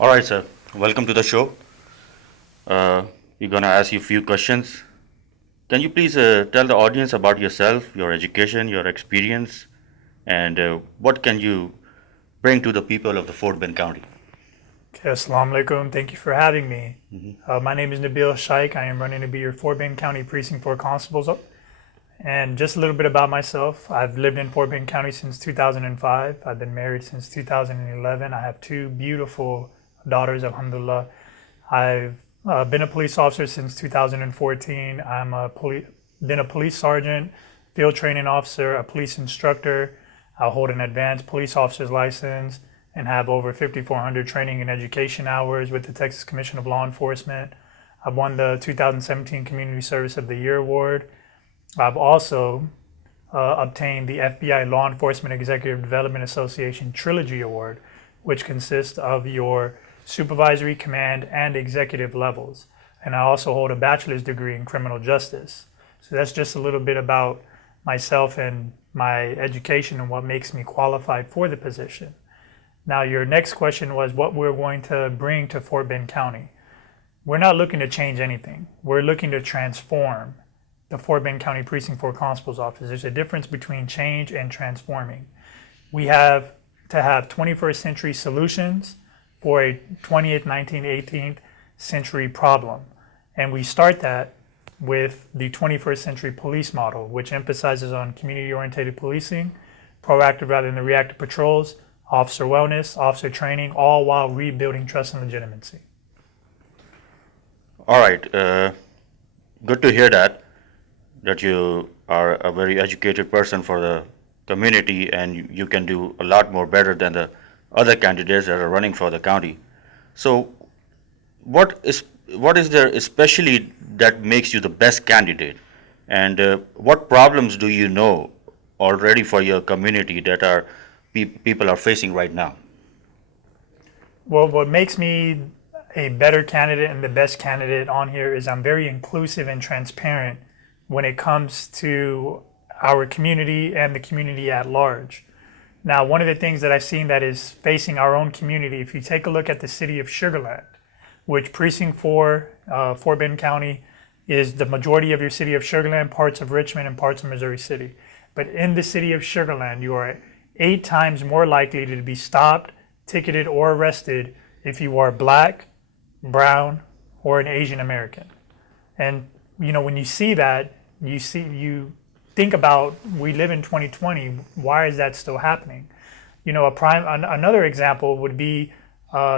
All right, sir. Welcome to the show. We're going to ask you a few questions. Can you please tell the audience about yourself, your education, your experience, and what can you bring to the people of the Fort Bend County? Okay, Assalamu alaikum. Thank you for having me. My name is Nabil Shike. I am running to be your Fort Bend County Precinct 4 Constable. And just a little bit about myself. I've lived in Fort Bend County since 2005. I've been married since 2011. I have two beautiful daughters, alhamdulillah. I've been a police officer since 2014. Been a police sergeant, field training officer, a police instructor. I hold an advanced police officer's license and have over 5,400 training and education hours with the Texas Commission of Law Enforcement. I've won the 2017 Community Service of the Year Award. I've also obtained the FBI Law Enforcement Executive Development Association Trilogy Award, which consists of your supervisory, command, and executive levels. And I also hold a bachelor's degree in criminal justice. So that's just a little bit about myself and my education and what makes me qualified for the position. Now, your next question was what we're going to bring to Fort Bend County. We're not looking to change anything. We're looking to transform the Fort Bend County Precinct 4 Constable's Office. There's a difference between change and transforming. We have to have 21st century solutions for a 20th, 19th, 18th century problem. And we start that with the 21st century police model, which emphasizes on community-oriented policing, proactive rather than reactive patrols, officer wellness, officer training, all while rebuilding trust and legitimacy. All right. Good to hear that you are a very educated person for the community and you can do a lot more better than the other candidates that are running for the county. So, what is there especially that makes you the best candidate, and what problems do you know already for your community that are people are facing right now? Well, what makes me a better candidate and the best candidate on here is I'm very inclusive and transparent when it comes to our community and the community at large. Now, one of the things that I've seen that is facing our own community, if you take a look at the city of Sugar Land, which Precinct 4, Fort Bend County, is the majority of your city of Sugar Land, parts of Richmond, and parts of Missouri City. But in the city of Sugar Land, you are 8 times more likely to be stopped, ticketed, or arrested if you are black, brown, or an Asian American. And when you see that, you think about, we live in 2020. Why is that still happening? Another example would be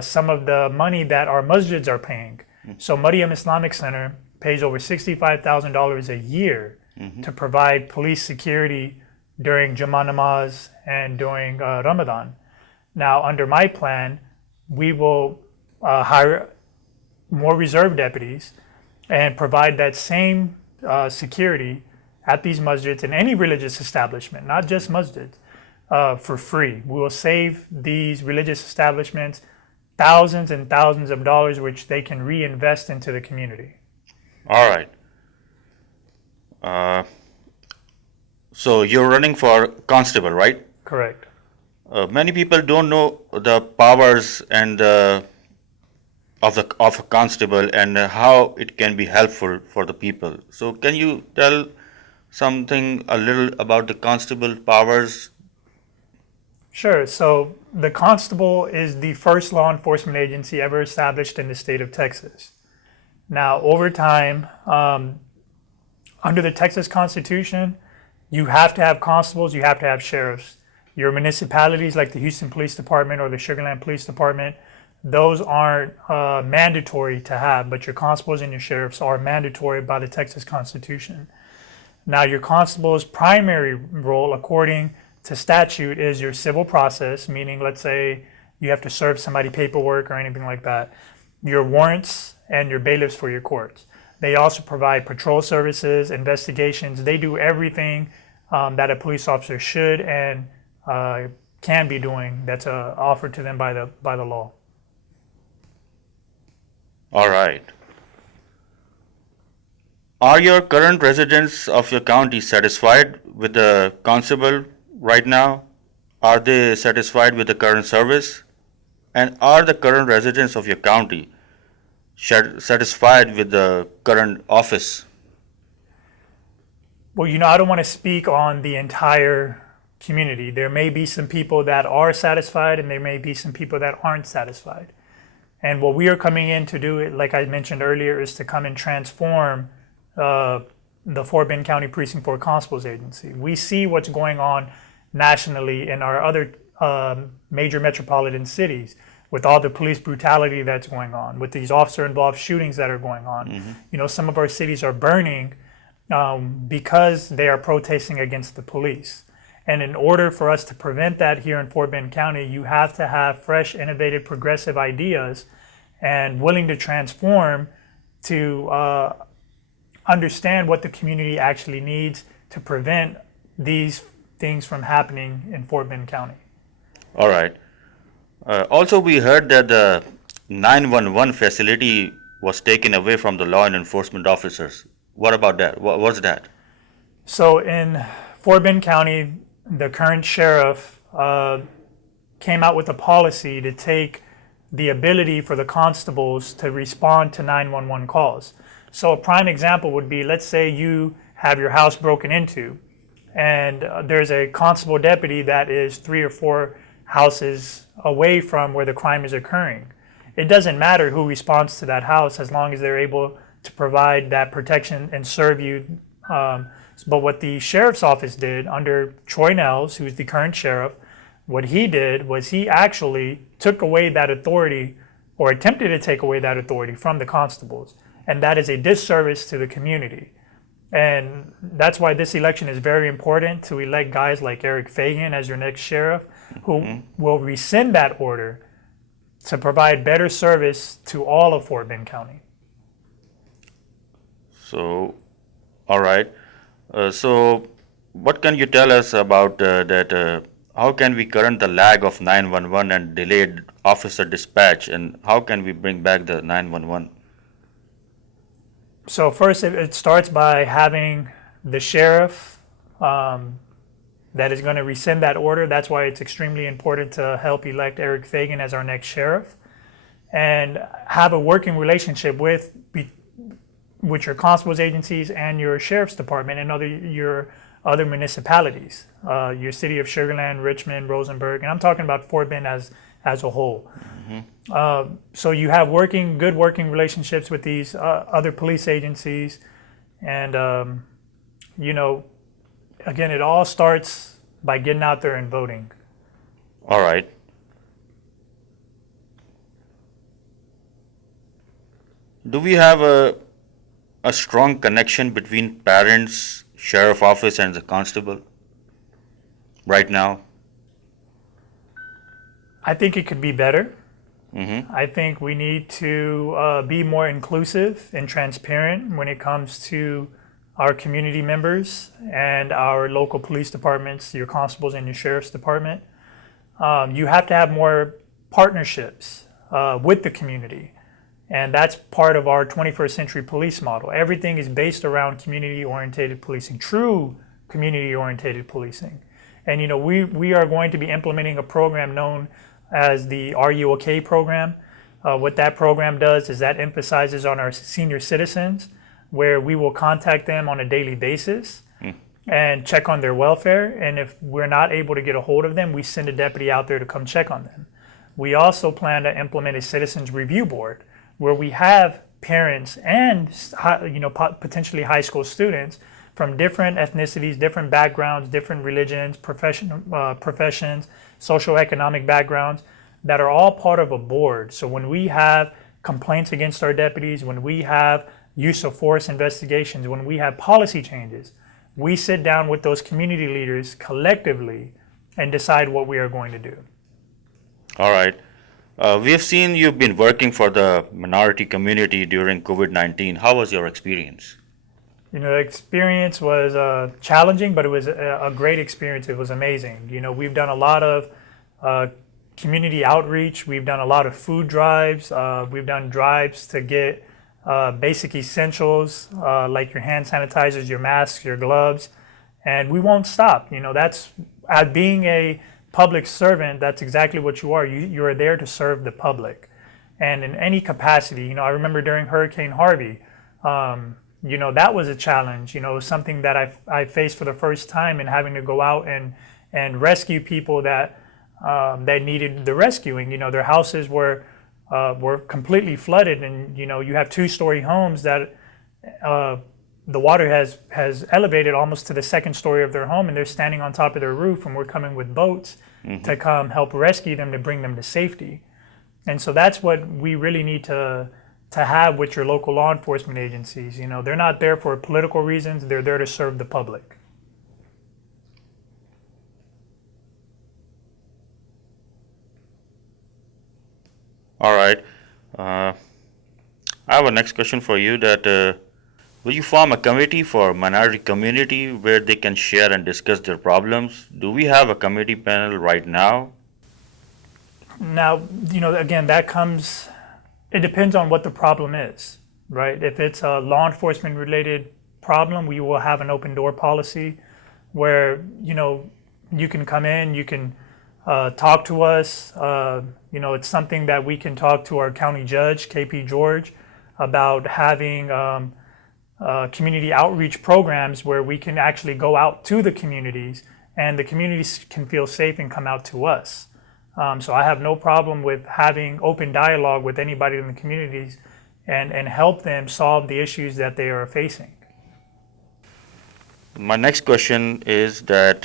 some of the money that our masjids are paying. So Mariam Islamic Center pays over $65,000 a year to provide police security during Jummah Namaz and during Ramadan. Now, under my plan, we will hire more reserve deputies and provide that same security at these masjids and any religious establishment, not just masjids, for free. We will save these religious establishments thousands and thousands of dollars, which they can reinvest into the community. All right. So you're running for constable, right? Correct. Many people don't know the powers and of a constable and how it can be helpful for the people. So can you tell something a little about the constable powers? Sure. So the constable is the first law enforcement agency ever established in the state of Texas. Now, over time, under the Texas Constitution, you have to have constables, you have to have sheriffs. Your municipalities like the Houston Police Department or the Sugar Land Police Department, those aren't mandatory to have, but your constables and your sheriffs are mandatory by the Texas Constitution. Now, your constable's primary role, according to statute, is your civil process, meaning, let's say, you have to serve somebody paperwork or anything like that, your warrants, and your bailiffs for your courts. They also provide patrol services, investigations. They do everything that a police officer should and can be doing that's offered to them by the law. All right. Are your current residents of your county satisfied with the constable right now? Are they satisfied with the current service? And are the current residents of your county satisfied with the current office? Well, I don't want to speak on the entire community. There may be some people that are satisfied and there may be some people that aren't satisfied. And what we are coming in to do, like I mentioned earlier, is to come and transform the Fort Bend County Precinct 4 Constables Agency. We see what's going on nationally in our other major metropolitan cities with all the police brutality that's going on, with these officer-involved shootings that are going on. Mm-hmm. Some of our cities are burning because they are protesting against the police. And in order for us to prevent that here in Fort Bend County, you have to have fresh, innovative, progressive ideas and willing to transform to understand what the community actually needs to prevent these things from happening in Fort Bend County. All right. Also, we heard that the 911 facility was taken away from the law enforcement officers. What about that? What was that? So in Fort Bend County, the current sheriff came out with a policy to take the ability for the constables to respond to 911 calls. So a prime example would be, let's say you have your house broken into and there's a constable deputy that is 3 or 4 houses away from where the crime is occurring. It doesn't matter who responds to that house as long as they're able to provide that protection and serve you. But what the sheriff's office did under Troy Nels, who's the current sheriff, what he did was he actually took away that authority or attempted to take away that authority from the constables. And that is a disservice to the community. And that's why this election is very important, to elect guys like Eric Fagan as your next sheriff, who will rescind that order to provide better service to all of Fort Bend County. So, all right. So, what can you tell us about that? How can we current the lag of 911 and delayed officer dispatch, and how can we bring back the 911? So first, it starts by having the sheriff that is going to rescind that order. That's why it's extremely important to help elect Eric Fagan as our next sheriff, and have a working relationship with your constables agencies and your sheriff's department and your other municipalities, your city of Sugarland, Richmond, Rosenberg, and I'm talking about Fort Bend as a whole. Mm-hmm. So you have good working relationships with these other police agencies, and again, it all starts by getting out there and voting. All right. Do we have a strong connection between parents, sheriff office, and the constable right now? I think it could be better. Mm-hmm. I think we need to be more inclusive and transparent when it comes to our community members and our local police departments, your constables and your sheriff's department. You have to have more partnerships with the community. And that's part of our 21st century police model. Everything is based around community-oriented policing, true community-oriented policing. And we are going to be implementing a program known as the Are You OK program. What that program does is that emphasizes on our senior citizens, where we will contact them on a daily basis and check on their welfare. And if we're not able to get a hold of them, we send a deputy out there to come check on them. We also plan to implement a citizens review board, where we have parents and potentially high school students from different ethnicities, different backgrounds, different religions, professions, socioeconomic backgrounds, that are all part of a board. So when we have complaints against our deputies, when we have use of force investigations, when we have policy changes, we sit down with those community leaders collectively and decide what we are going to do. All right. We have seen you've been working for the minority community during COVID-19. How was your experience? The experience was challenging, but it was a great experience. It was amazing. We've done a lot of community outreach. We've done a lot of food drives. We've done drives to get basic essentials like your hand sanitizers, your masks, your gloves, and we won't stop. That's being a public servant, that's exactly what you are. You are there to serve the public, and in any capacity. I remember during Hurricane Harvey, that was a challenge. It was something that I faced for the first time, and having to go out and rescue people that needed the rescuing. Their houses were completely flooded, and you have two-story homes that the water has elevated almost to the second story of their home, and they're standing on top of their roof, and we're coming with boats to come help rescue them, to bring them to safety. And so that's what we really need to have with your local law enforcement agencies. They're not there for political reasons, they're there to serve the public. All right. I have a next question for you that will you form a committee for minority community where they can share and discuss their problems? Do we have a committee panel right now? Now, again, it depends on what the problem is, right? If it's a law enforcement related problem, we will have an open door policy where, you can come in, you can talk to us. It's something that we can talk to our county judge, KP George, about having community outreach programs where we can actually go out to the communities, and the communities can feel safe and come out to us. So I have no problem with having open dialogue with anybody in the communities and help them solve the issues that they are facing. My next question is that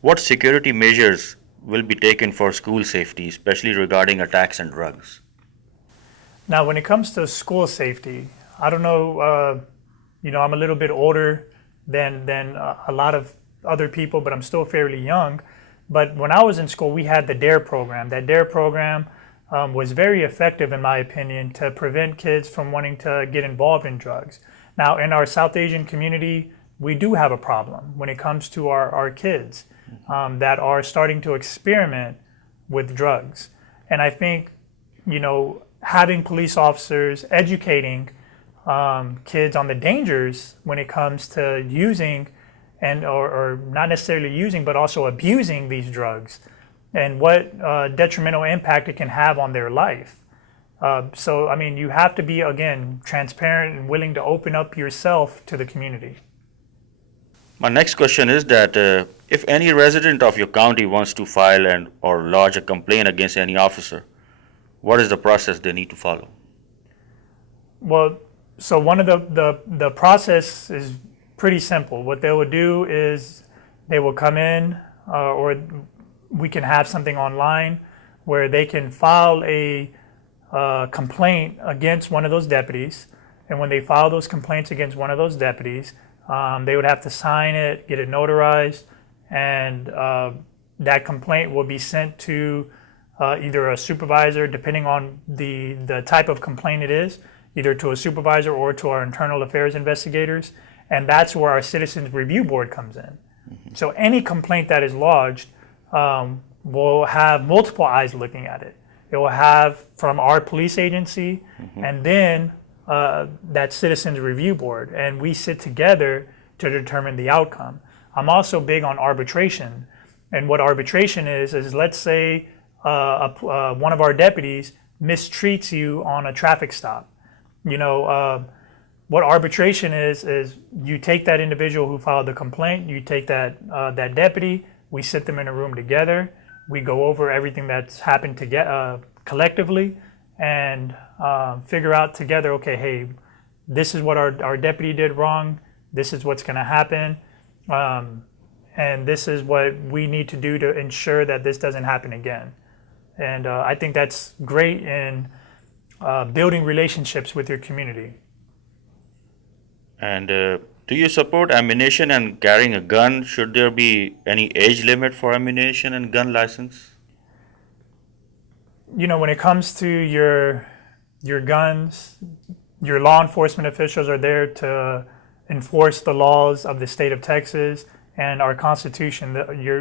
what security measures will be taken for school safety, especially regarding attacks and drugs? Now, when it comes to school safety, I don't know, I'm a little bit older than a lot of other people, but I'm still fairly young. But when I was in school, we had the DARE program. That DARE program was very effective, in my opinion, to prevent kids from wanting to get involved in drugs. Now, in our South Asian community, we do have a problem when it comes to our kids that are starting to experiment with drugs. And I think, having police officers educating kids on the dangers when it comes to using or not necessarily using, but also abusing these drugs, and what detrimental impact it can have on their life. So, you have to be, again, transparent and willing to open up yourself to the community. My next question is that if any resident of your county wants to file or lodge a complaint against any officer, what is the process they need to follow? Well, so one of the process is pretty simple. What they will do is they will come in, or we can have something online where they can file a complaint against one of those deputies. And when they file those complaints against one of those deputies, they would have to sign it, get it notarized, and that complaint will be sent to either a supervisor, depending on the type of complaint it is, either to a supervisor or to our internal affairs investigators. And that's where our Citizens Review Board comes in. So any complaint that is lodged will have multiple eyes looking at it. It will have from our police agency, and then that Citizens Review Board, and we sit together to determine the outcome. I'm also big on arbitration, and what arbitration is let's say one of our deputies mistreats you on a traffic stop. What arbitration is you take that individual who filed the complaint, you take that deputy, we sit them in a room together, we go over everything that's happened collectively, and figure out together, okay, hey, this is what our deputy did wrong, this is what's going to happen, and this is what we need to do to ensure that this doesn't happen again. And I think that's great in building relationships with your community. And do you support ammunition and carrying a gun? Should there be any age limit for ammunition and gun license? When it comes to your guns, your law enforcement officials are there to enforce the laws of the state of Texas and our Constitution.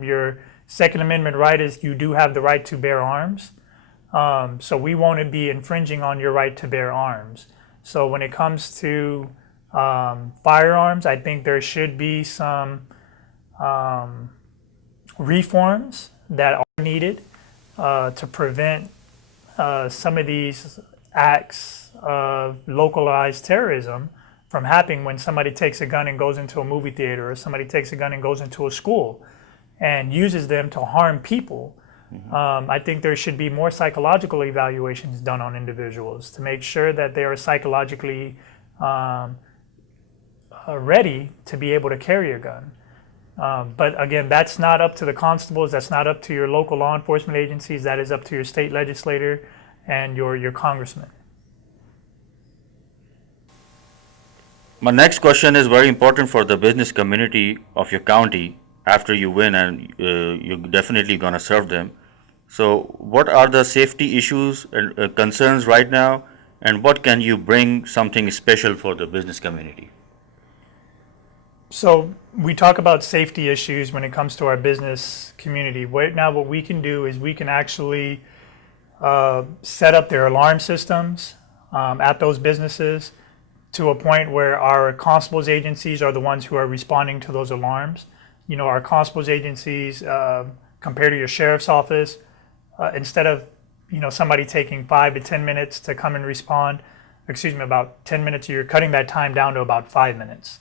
Your Second Amendment right is you do have the right to bear arms. So we won't be infringing on your right to bear arms. So when it comes to firearms, I think there should be some reforms that are needed to prevent some of these acts of localized terrorism from happening when somebody takes a gun and goes into a movie theater, or somebody takes a gun and goes into a school and uses them to harm people. I think there should be more psychological evaluations done on individuals to make sure that they are psychologically ready to be able to carry a gun. But again, that's not up to the constables, that's not up to your local law enforcement agencies, that is up to your state legislator and your congressman. My next question is very important for the business community of your county after you win, and you're definitely going to serve them. So, what are the safety issues and concerns right now, and what can you bring something special for the business community? So we talk about safety issues when it comes to our business community. Right now, what we can do is we can actually set up their alarm systems at those businesses to a point where our constables agencies are the ones who are responding to those alarms. You know, our constables agencies, compared to your sheriff's office, instead of, you know, somebody taking 5 to 10 minutes to come and respond, about 10 minutes, you're cutting that time down to about 5 minutes.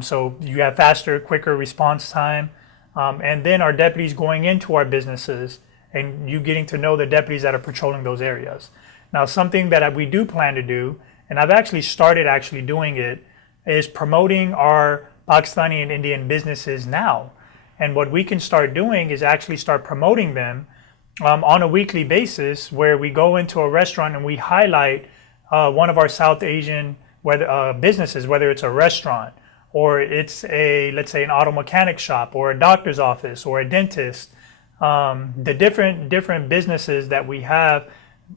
So you have faster, quicker response time. And then our deputies going into our businesses and you getting to know the deputies that are patrolling those areas. Now, something that we do plan to do, and I've actually started doing it, is promoting our Pakistani and Indian businesses now. And what we can start doing is actually start promoting them on a weekly basis, where we go into a restaurant and we highlight one of our South Asian businesses, whether it's a restaurant or it's let's say an auto mechanic shop or a doctor's office or a dentist. The different businesses that we have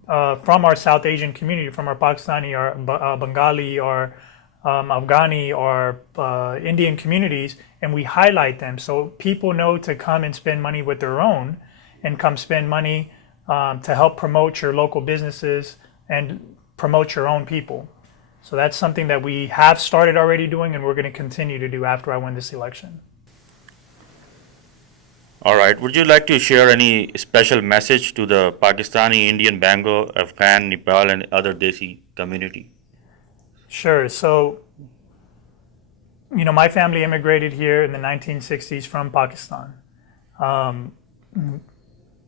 from our South Asian community, from our Pakistani or Bengali or Afghani or Indian communities, and we highlight them so people know to come and spend money with their own, and come spend money to help promote your local businesses and promote your own people. So that's something that we have started already doing, and we're going to continue to do after I win this election. All right. Would you like to share any special message to the Pakistani, Indian, Bengal, Afghan, Nepal, and other DESI community? Sure. So, you know, my family immigrated here in the 1960s from Pakistan.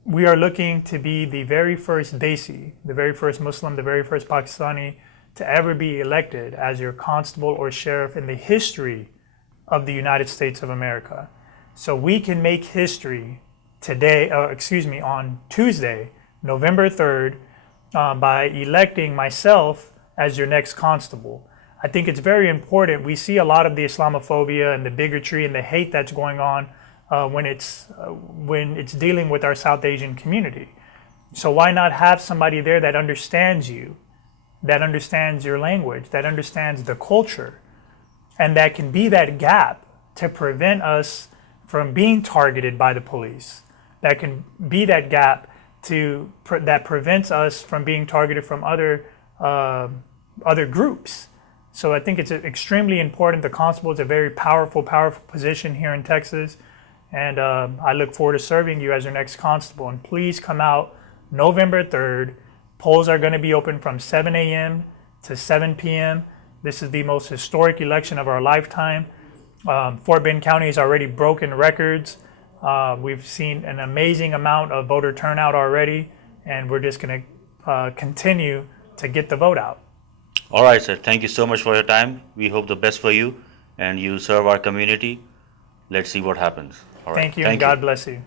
We are looking to be the very first DESI, the very first Muslim, the very first Pakistani to ever be elected as your constable or sheriff in the history of the United States of America. So we can make history today, on Tuesday, November 3rd, by electing myself as your next constable. I think it's very important. We see a lot of the Islamophobia and the bigotry and the hate that's going on when it's dealing with our South Asian community. So why not have somebody there that understands you, that understands your language, that understands the culture, and that can be that gap to prevent us from being targeted by the police, that can be that gap that prevents us from being targeted from other groups. So I think it's extremely important. The constable is a very powerful position here in Texas, and I look forward to serving you as your next constable. And please come out November 3rd. Polls are going to be open from 7 a.m. to 7 p.m. This is the most historic election of our lifetime. Fort Bend County has already broken records. We've seen an amazing amount of voter turnout already, and we're just going to continue to get the vote out. All right, sir. Thank you so much for your time. We hope the best for you, and you serve our community. Let's see what happens. All right. Thank you, and God bless you.